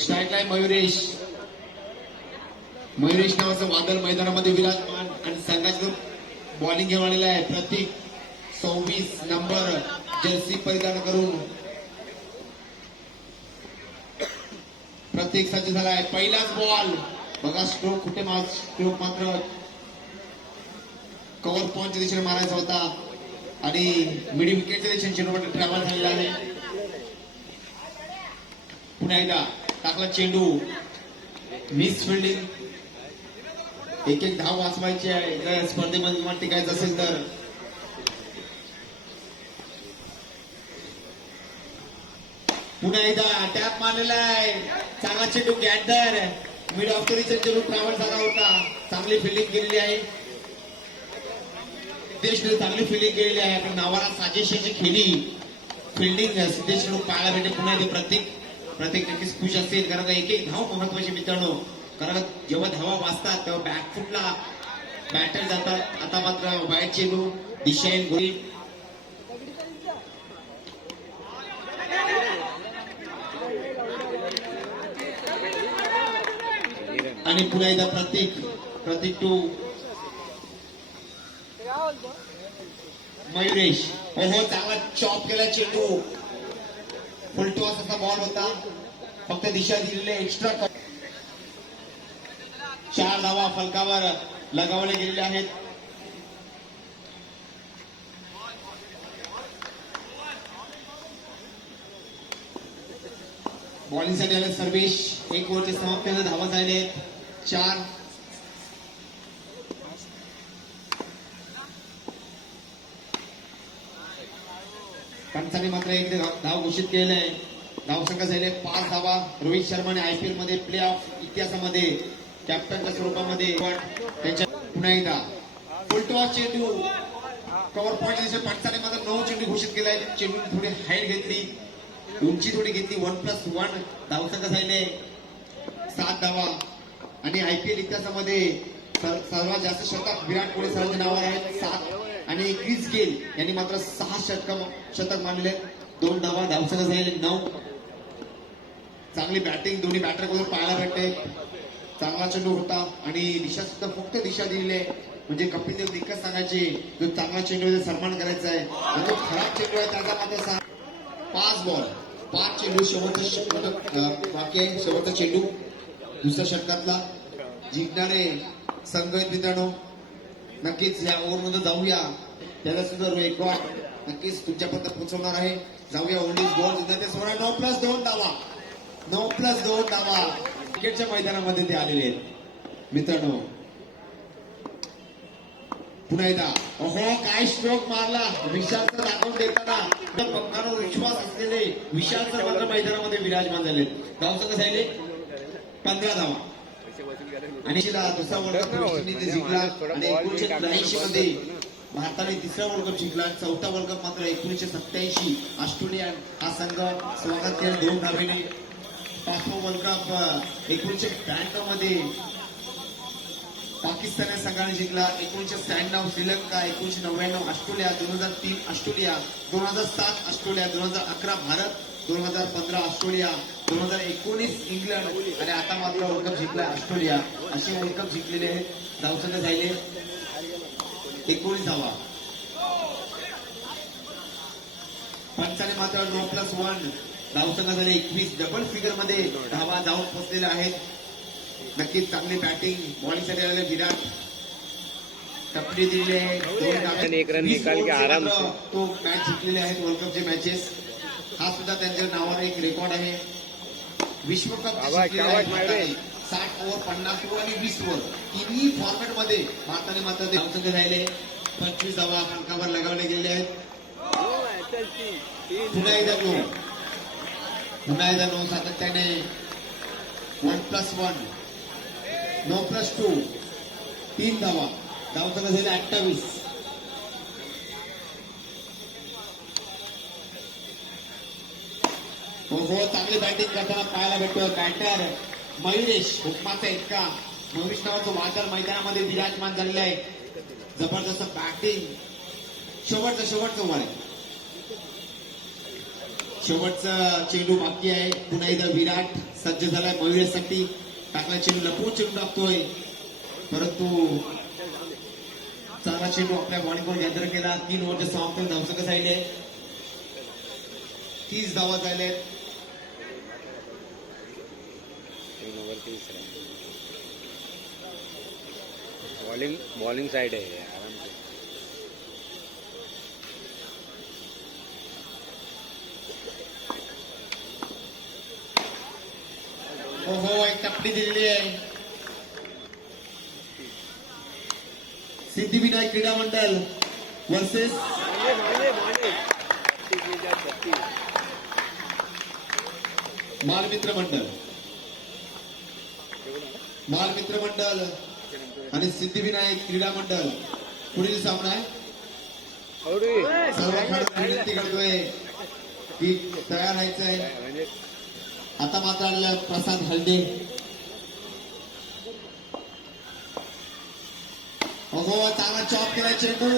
स्ट्राईकला मयुरेश. मयुरेश नावाचं वादळ मैदानामध्ये विराजमान आणि संघाचं बॉलिंग घेऊन आलेला आहे. प्रतीक सव्वीस नंबर जर्सी परिधान करून. प्रतीक सज्ज झाला आहे. पहिलाच बॉल बघा स्ट्रोक कुठे मार स्ट्रोक मात्र कव्हर पॉईंटच्या दिशेने मारायचा होता. आणि मिडी विकेटच्या दिशेने चेंडू ट्रॅव्हल झालेला आहे. पुन्हा एकदा. टाकला चेंडू. मिस फिल्डिंग एक एक धाव वाचवायची आहे. जर स्पर्धेमध्ये किंवा टिकायचं असेल तर. पुन्हा एकदा टॅप मारलेला आहे. चांगला चेंडू गॅदर मिड ऑफ द चेंडू ट्रॅव्हल झाला होता. चांगली फिल्डिंग केलेली आहे. सिद्धेशने चांगली फिल्डिंग केलेली आहे. पण नावाला साजेशी खेळी. फिल्डिंग सिद्धेशने पाहायला भेटे पुन्हा एकदा प्रत्येक प्रत्येक नक्कीच खुश असेल कारण का एक एक धाव महत्वाची मित्रांनो. कारण जेव्हा धावा वाजतात तेव्हा बॅकफुटला बॅटर जातात. आता मात्र वाईट चेंडू दिशाईन गोळी आणि पुन्हा एकदा प्रतीक प्रतीक टू मयुरेश. हो चांगला चॉप केला चेंडू. फुलटॉस असा बॉल होता. फक्त दिशा दिलेले एक्स्ट्रा चार धावा फलकावर लगावले गेलेले आहेत. बॉलिंगसाठी आले सर्वेश. एक ओव्हरचे समाप्त धावा झाले आहेत. चार. पंचाने मात्र एक धाव घोषित केलेलं आहे. धावसंख्या झाले पाच धावा. रोहित शर्माने आयपीएलमध्ये प्ले ऑफ इतिहासामध्ये कॅप्टनच्या स्वरूपामध्ये त्यांच्या पुन्हा एकदा. फुलटॉस चेंडू. कव्हर पॉईंट पाठचाने मात्र नऊ चेंडू घोषित केलाय चेंडूने थोडी हाईट घेतली. उंची थोडी घेतली. वन प्लस वन धावसंख्या झाले सात धावा. आणि आयपीएल इतिहासामध्ये सर्वात जास्त शतक विराट कोहली सरांच्या नावावर आहेत. सात आणि क्रिस गेल यांनी मात्र सहा शतक शतक मानले दोन धावा धावसंख्या झालेले नऊ चांगली बॅटिंग दोन्ही बॅटरकडून पाहायला भेटते. चांगला चेंडू होता आणि दिशा सुद्धा फक्त दिशा दिलेली आहे. म्हणजे कपिल देव दिक्कत सांगायचे जो चांगला चेंडू सन्मान करायचा आहे. आणि जो खराब चेंडू आहे त्याचा मात्र पाच बॉल पाच चेंडू शेवटचा श- बाकी आहे. शेवटचा चेंडू. दुसऱ्या षटकातला. जिंकणारे संघ आहेत मित्रांनो. नक्कीच या ओव्हरमध्ये जाऊया. त्याला सुद्धा रेकॉर्ड नक्कीच तुमच्यापर्यंत पोहोचवणार आहे. जाऊया ओनली बॉल जिंकण्याचे सोळा नऊ प्लस दोन धावा. नऊ प्लस दोन धावा. क्रिकेटच्या मैदानामध्ये ते आलेले आहेत. मित्रांनो पुन्हा एकदा. अहो काय स्ट्रोक मारला? विशालचा दाखवून देताना. त्या पंखांवर विश्वास असलेले विशालचा मात्र मैदानामध्ये विराजमान झाले धावचं कसं आहे पंधरा धावा. आणि दुसरा वर्ल्ड कप जिंकला. आणि एकोणीशे त्र्याऐंशी मध्ये भारताने तिसरा वर्ल्ड कप जिंकला. चौथा वर्ल्ड कप मात्र एकोणीशे सत्याऐंशी ऑस्ट्रेलिया हा संघ स्वागत केला दोन धावेने. पाचवा वर्ल्ड कप एकोणीशे ब्याण्णवमध्ये पाकिस्तान या संघाने जिंकला. एकोणीशे शहाण्णव श्रीलंका एकोणीशे नव्याण्णव ऑस्ट्रेलिया दोन हजार तीन ऑस्ट्रेलिया दोन हजार सात ऑस्ट्रेलिया दोन हजार अकरा भारत दोन हजार पंधरा ऑस्ट्रेलिया दोन हजार एकोणीस इंग्लंड आणि आता मात्र वर्ल्ड कप जिंकला ऑस्ट्रेलिया. असे वर्ल्ड कप जिंकलेले आहेत धावसंख्या झाले एकोणीस धावा पंचाने मात्र नो प्लस वन झाले एकवीस डबल फिगरमध्ये धावा जाऊन पोहोचलेल्या आहेत. नक्कीच चांगली बॅटिंग बॉलिंगसाठी आलेले विराट. दिलेले आहेत धावे. आणि एक रन वीस निकाल के ओव्हरचे आराम. तो मॅच जिंकलेले आहेत वर्ल्ड कपचे मॅचेस हा सुद्धा त्यांच्या नावावर एक रेकॉर्ड आहे. विश्वकप. साठ ओव्हर पन्नास ओव्हर आणि वीस ओव्हर तिन्ही फॉर्मॅटमध्ये भारताने मात्र ते धावसंख्या राहिले. पंचवीस धावा अंकावर लगावले गेलेले आहेत. पुन्हा एकदा नो पुन्हा एकदा नऊ सातत्याने. वन प्लस वन नऊ प्लस टू तीन धावा. धावसंख्या झाले अठ्ठावीस. हो हो चांगली बॅटिंग करताना पाहायला भेटतो बॅटर मयुरेश हुकमाचा इतका. मयुरेश नावाचं वादळ मैदानामध्ये विराजमान झालेलं आहे. जबरदस्त बॅटिंग शेवटचं शेवटचं ओव्हर आहे शेवटचा चेंडू बाकी आहे. पुन्हा एकदा विराट सज्ज झालाय मयुरेसाठी टाकला चेंडू लपवून चेंडू टाकतोय. परंतु चांगला चेंडू आपल्या बॉलिंगवर गॅदर केला. तीन ओव्हरच्या समाप्त साईड आहे. तीस धावा झाल्यात बॉलिंग बॉलिंग साइड है हो हो एक टपडी दिलेली आहे. सिद्धिविनायक क्रीडा मंडळ वर्सेस बालमित्र मंडळ बालमित्र मंडळ आणि सिद्धिविनायक क्रीडा मंडळ पुढील सामना आहे. सर्व विनंती करतोय की तयार व्हायचं आहे आता मात्र प्रसाद हल्दे. अहो चांगला चॉप केला चेंडू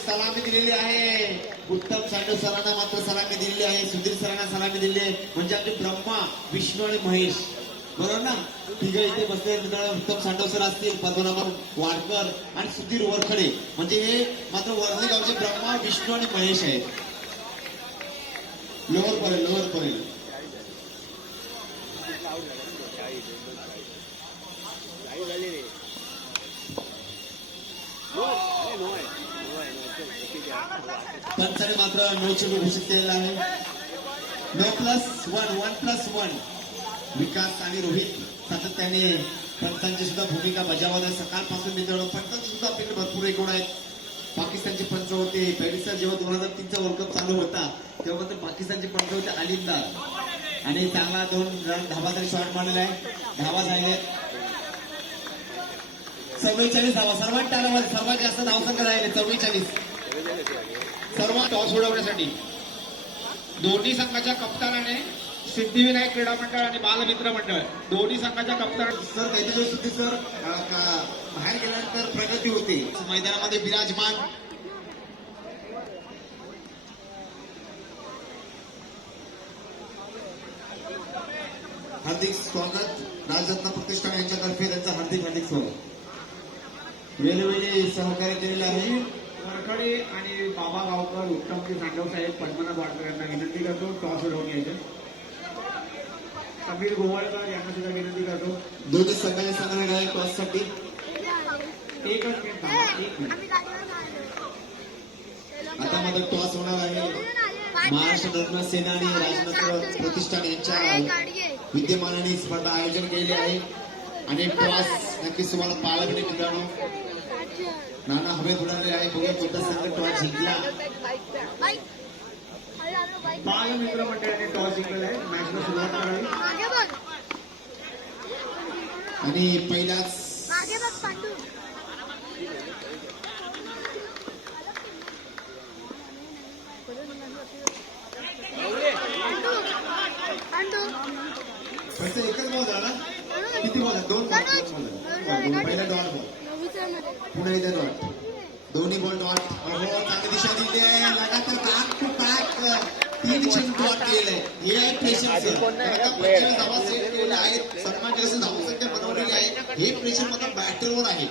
सलामी दिलेली आहे. उत्तम साडू सरांना मात्र सलामी दिलेली आहे. सुधीर सरांना सलामी दिलेली आहे. म्हणजे आपली ब्रह्मा विष्णू आणि महेश. बरोबर ना? तिघे इथे बसले मित्र उत्तम सांडव सर असतील पद्मनाभ वाडकर आणि सुधीर वरखडे. म्हणजे हे मात्र वर्धे गावचे ब्रह्मा विष्णू आणि महेश आहेत. लोअर परेल लोअर परेल पंचाने मात्र नऊचे घोषित केलेला आहे. नऊ plus one one plus one Vikas आणि रोहित सातत्याने पंचांची सुद्धा भूमिका बजावत आहे. सकाळपासून मित्रांनो पंचांचे सुद्धा आपल्याकडे भरपूर एकूण आहेत. पाकिस्तानचे पंच होते. पेडिसर जेव्हा दोन हजार तीनचा वर्ल्ड कप चालू होता तेव्हा तर पाकिस्तानचे पंच होते अलिमदार आणि चांगला दोन रन धावा तरी शॉट मारलेला आहे. धावा झाले चव्वेचाळीस धावा. सर्वात टाळावर सर्वात जास्त धावसंख्या झालेले चव्वेचाळीस. सर्वात टॉस उडवण्यासाठी दोन्ही संघाच्या कप्तानाने सिद्धिविनायक क्रीडा मंडळ आणि बालमित्र मंडळ. दोन्ही संघाच्या कप्तान सर काहीतरी सिद्धी सर. बाहेर गेल्यानंतर प्रगती होते. मैदानामध्ये विराजमान हार्दिक स्वागत. राजरत्न प्रतिष्ठान यांच्यातर्फे त्यांचं हार्दिक हार्दिक स्वागत. वेळोवेळी सहकार्य केलेलं आहे. वरखडे आणि बाबा गावकर उत्तमजी सांडव साहेब पद्मनाभ वाडकर यांना विनंती करतो. टॉस उडवून घ्यायचे. समीर गोवाळकर यांना सुद्धा विनंती करतो. दोन्ही संघाच्या संघाने आहे टॉससाठी. एकच मिनिट एक मिनिट. आता मात्र टॉस होणार आहे. महाराष्ट्र रत्न सेना आणि राजनगर प्रतिष्ठान यांच्या विद्यमानाने स्पर्धा आयोजन केलेली आहे. आणि टॉस नक्कीच तुम्हाला पाहायला मित्रांनो. नाना हवेत उडाले आहे. बघूया कोणता संघ टॉस जिंकला. बाल मित्र मंडळाने टॉस जिंकलेला आहे मॅचला सुरुवात करावी आणि पहिलाच मागे बघ पांडू पांडू फक्त एकच बॉल झाला. किती बॉल? दोन बॉल. पहिला डॉट बॉल पुन्हा एकदा डॉट दोन्ही बॉल डॉट चांगली दिशा दिली आहे. लगातार बॅक टू बॅक तीन चेंडू डॉट केलेले आहे हे आहे? प्रेशर धावा सेट केलेले आहेत सन्मान जसं धावसंख्या बनवलेली आहे. हे प्रेशर मात्र बॅटरवर आहे.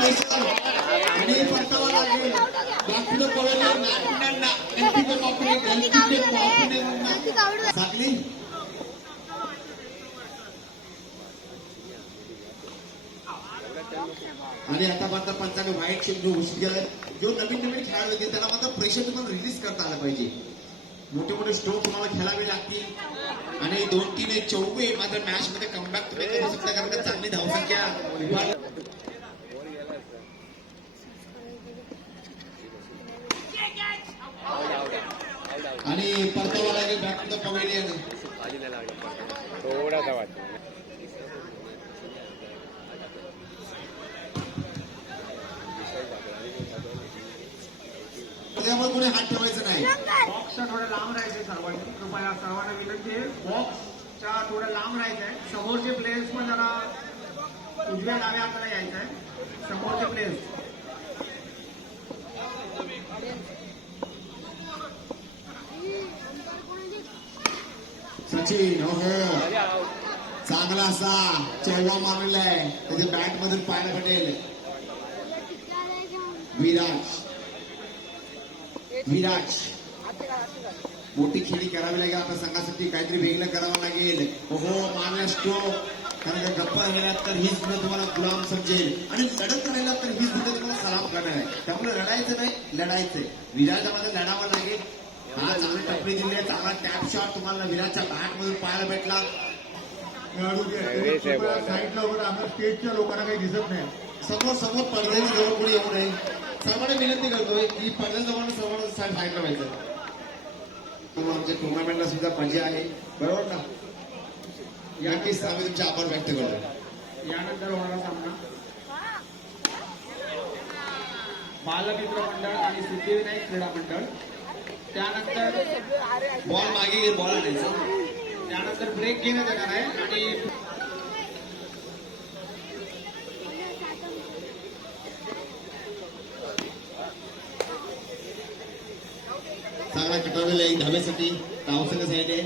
प्रेशर आणि परतावा लागेल बाकीनं पळवले. सागली आणि आता मात्र पंचाने व्हाईट शेप जो घोषित केलाय जो नवीन नवीन खेळाडू येतील त्याला मात्र प्रेशर तुम्हाला रिलीज करता आलं पाहिजे. मोठे मोठे स्ट्रोक तुम्हाला खेळावे लागतील. आणि दोन तीन एक चौके मात्र मॅच मध्ये कमबॅक तुम्ही करू शकता कारण चांगली धावसंख्या आणि परतावा लागेल बॅक टू द पवेलियन थोडासा वाटतो. त्यामुळे कोणी हात ठेवायचं नाही. बॉक्सच्या थोडं लांब राहायचे सर्वांनी. कृपया सर्वांना विनंती आहे. बॉक्सच्या थोडं लांब राहायचं आहे समोरचे प्लेयर्स पण जरा उजव्या डाव्या हाताला यायचं आहे समोरचे प्लेयर्स सचिन हो चांगला असा चौवा मारलेला आहे त्याच्या बॅट मधून पाहायला भेटेल विराज. विराज. मोठी खेळी करावी लागेल. आपल्या संघासाठी काहीतरी वेगळं करावं लागेल. हो स्ट्रोक कारण का गप्पा राहिल्यात तर हीच मुलं तुम्हाला गुलाम समजेल. आणि लढत राहिला तर हीच मुलं तुम्हाला सलाम करणार आहे. त्यामुळे लढायचं नाही लढायचंय. विराजामध्ये लढावं लागेल. हा चांगली टपरी दिली आहे. चांगला टॅप शॉट तुम्हाला विराजच्या बॅट मधून पाहायला भेटला. साईडला वगैरे आपल्या स्टेजच्या लोकांना काही दिसत नाही. समोर समोर पडद्याच्या जवळ कोणी येऊ नये. सर्वांना विनंती करतोय की पडद्याजवळ सर्वांना साईडला व्हायचं तुम्हाला आमच्या टुर्नामेंटला सुद्धा मजा आहे बरोबर ना नक्कीच आम्ही तुमचे आभार व्यक्त करतो. यानंतर होणारा सामना. बालमित्र मंडळ आणि सिद्धिविनायक क्रीडा मंडळ. त्यानंतर बॉल मागे बॉल आणायचा. त्यानंतर ब्रेक घेण्यात येणार आहे आणि चांगला कटवलेला आहे धाब्यासाठी धावसंघ साईड आहे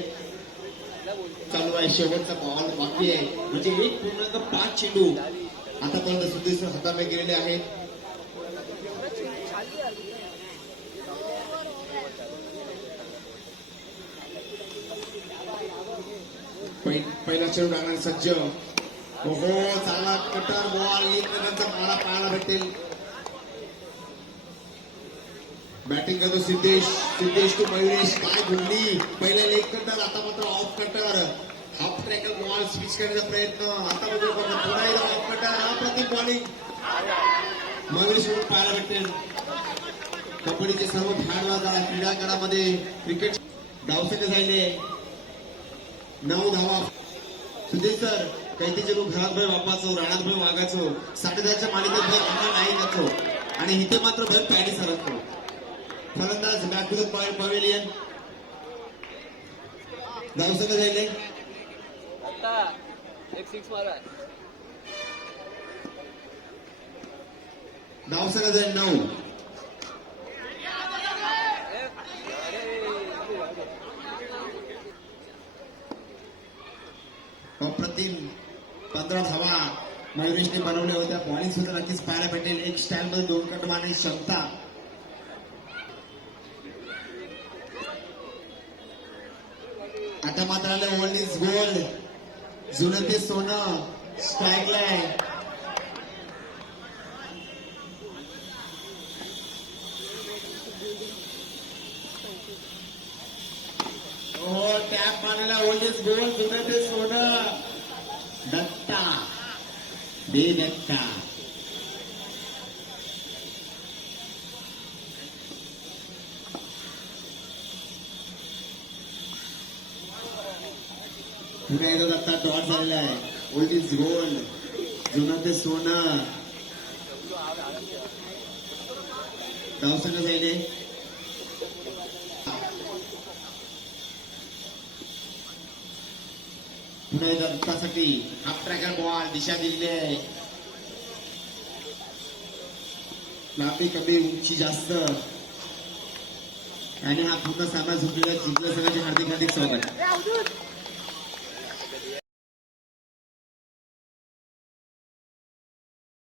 चालू आहे शेवटचा बॉल बाकी आहे. म्हणजे एक पूर्णांक पाच चेंडू आतापर्यंत सुधीर हाताने गेलेले आहेत. पहिला चेंडू टाकणार सज्ज. हो चांगला कटर बॉल. एक नंतर मला पाहायला भेटेल. बॅटिंग करतो सिद्धेश. सिद्धेश टू मयुरेश. काय गुंडी पहिला लेग कटर आता मात्र off cutter half tracker ball switch करण्याचा प्रयत्न. आता मात्र बघा, पुन्हा एकदा ऑफ कटर अप्रतिम बॉलिंग मयुरेश म्हणून पाहायला भेटते. कबड्डीचे सर्व खेळाडू आता क्रीडांगणामध्ये क्रिकेट धावसंख्या झाले नऊ धावा सुधीर सर कैदीचे लोक घरात भर वापाचो राणात भर वागायचो. साडेदहाच्या मालिकेत भर अंगा नाही जातो आणि इथे मात्र भर पॅडी सरकतो फलंदाज बॅक टू द पवेलियन झाले एक सिक्स मारा. धावसंख्या झाले नऊ अप्रतिम पंधरा धावा मयुरेशने बनवल्या होत्या. बॉलिंग सुद्धा नक्कीच पाहायला भेटेल. एक स्टाईल मध्ये दोन कट मारण्याची क्षमता आता मात्र ओल्ड इज गोल्ड जुनं ते सोनं स्ट्राईकला आहे हो टॅप मारायला ओल्ड इज गोल्ड जुनं ते सोनं दत्ता दे दत्ता पुन्हा एकदा दत्ता डॉट झालेला आहे ओल्ड इज गोल्ड जुनं ते सोनं धावसंघ जाईल पुन्हा एकदा दत्तासाठी हाफ ट्रॅकर बॉल दिशा दिलेली आहे लांबी कमी उंची जास्त आणि हा पूर्ण सामना झुकलेला जिंकला संघाचे हार्दिक हार्दिक स्वागत अवधूत